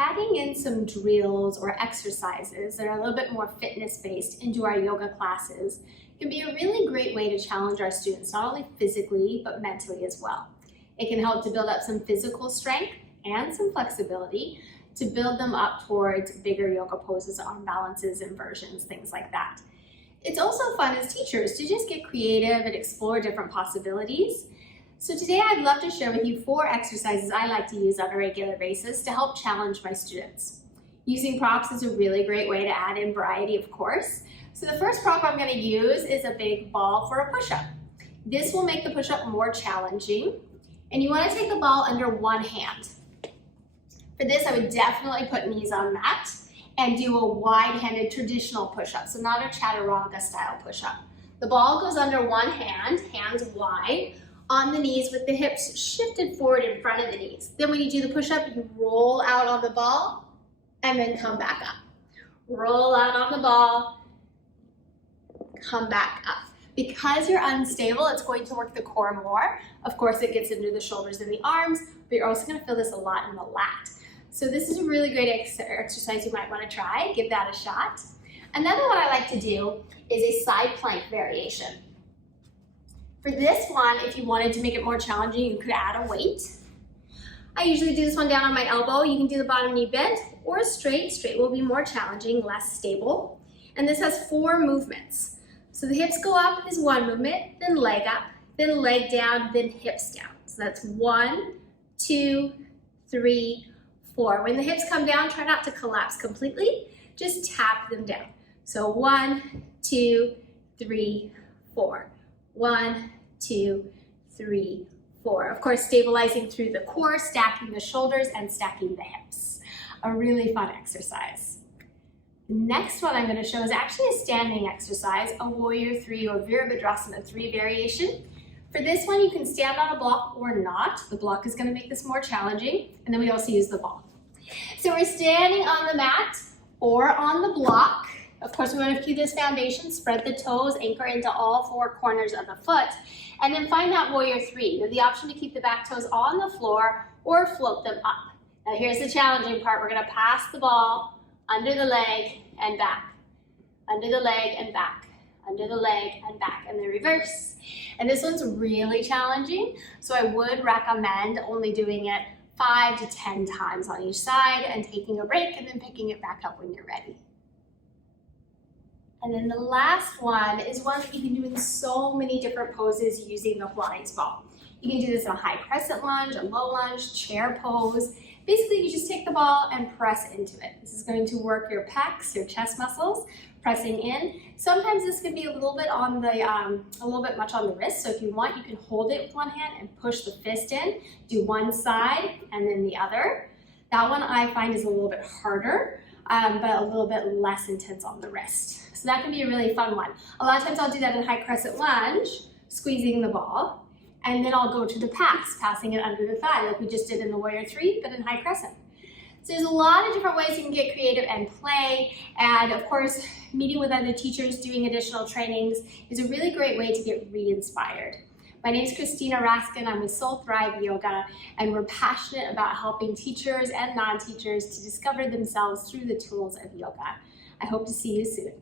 Adding in some drills or exercises that are a little bit more fitness-based into our yoga classes can be a really great way to challenge our students, not only physically, but mentally as well. It can help to build up some physical strength and some flexibility to build them up towards bigger yoga poses, arm balances, inversions, things like that. It's also fun as teachers to just get creative and explore different possibilities. So today I'd love to share with you 4 exercises I like to use on a regular basis to help challenge my students. Using props is a really great way to add in variety, of course. So the first prop I'm going to use is a big ball for a push-up. This will make the push-up more challenging, and you want to take the ball under one hand. For this, I would definitely put knees on mat and do a wide-handed traditional push-up, so not a chaturanga style push-up. The ball goes under one hand, hands wide, on the knees with the hips shifted forward in front of the knees. Then when you do the push-up, you roll out on the ball and then come back up. Roll out on the ball, come back up. Because you're unstable, it's going to work the core more. Of course, it gets into the shoulders and the arms, but you're also going to feel this a lot in the lat. So this is a really great exercise you might want to try. Give that a shot. Another one I like to do is a side plank variation. For this one, if you wanted to make it more challenging, you could add a weight. I usually do this one down on my elbow. You can do the bottom knee bent or straight. Straight will be more challenging, less stable. And this has 4 movements. So the hips go up is one movement, then leg up, then leg down, then hips down. So that's 1, 2, 3, 4. When the hips come down, try not to collapse completely. Just tap them down. So 1, 2, 3, 4. 1, 2, 3, 4. Of course, stabilizing through the core, stacking the shoulders, and stacking the hips. A really fun exercise. The next one I'm going to show is actually a standing exercise, a Warrior 3 or Virabhadrasana 3 variation. For this one, you can stand on a block or not. The block is going to make this more challenging, and then we also use the ball. So we're standing on the mat or on the block. Of course, we want to keep this foundation, spread the toes, anchor into all 4 corners of the foot, and then find that Warrior 3. You have the option to keep the back toes on the floor or float them up. Now here's the challenging part. We're going to pass the ball under the leg and back, under the leg and back, under the leg and back, and then reverse. And this one's really challenging, so I would recommend only doing it 5 to 10 times on each side and taking a break and then picking it back up when you're ready. And then the last one is one that you can do in so many different poses using the Pilates ball. You can do this in a high crescent lunge, a low lunge, chair pose. Basically, you just take the ball and press into it. This is going to work your pecs, your chest muscles, pressing in. Sometimes this can be a little bit much on the wrist. So if you want, you can hold it with one hand and push the fist in. Do one side and then the other. That one I find is a little bit harder, but a little bit less intense on the wrist. So that can be a really fun one. A lot of times I'll do that in high crescent lunge, squeezing the ball, and then I'll go to the pass, passing it under the thigh like we just did in the Warrior 3, but in high crescent. So there's a lot of different ways you can get creative and play, and of course, meeting with other teachers, doing additional trainings is a really great way to get re-inspired. My name is Christina Raskin. I'm with Soul Thrive Yoga, and we're passionate about helping teachers and non-teachers to discover themselves through the tools of yoga. I hope to see you soon.